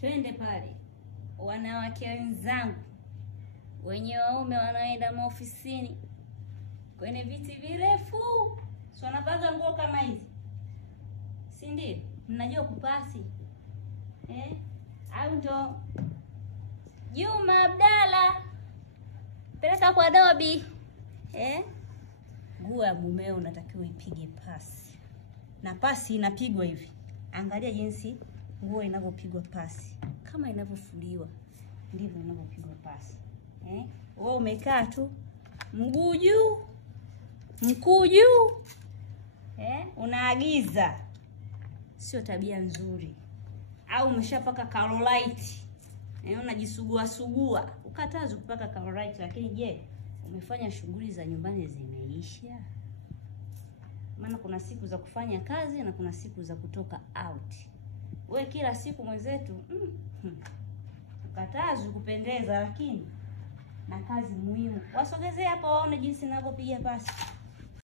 Twende pale. Wanawake wenzangu wenye waume wanaenda maofisini kwenye viti virefu, si wanapanga nguo kama hizi, si ndio? Mnajua kupasi au ndo Juma Abdalla peleka kwa Dobi nguo ya mumeo unatakiwa ipige pasi, na pasi inapigwa hivi. Angalia jinsi nguo inavyopigwa pasi, kama inavyofuliwa ndivyo inavyopigwa pasi. Wewe umekaa tu mguu juu mkuu juu, unaagiza. Sio tabia nzuri. Au umeshapaka Carolite, unajisugua sugua. Ukatazu kupaka Carolite, lakini je, umefanya shughuli za nyumbani zimeisha? Maana kuna siku za kufanya kazi na kuna siku za kutoka out. We kila siku mwenzetu ukatazu kupendeza, lakini na kazi muhimu. Wasogezee hapo waone jinsi ninavyopiga pasi.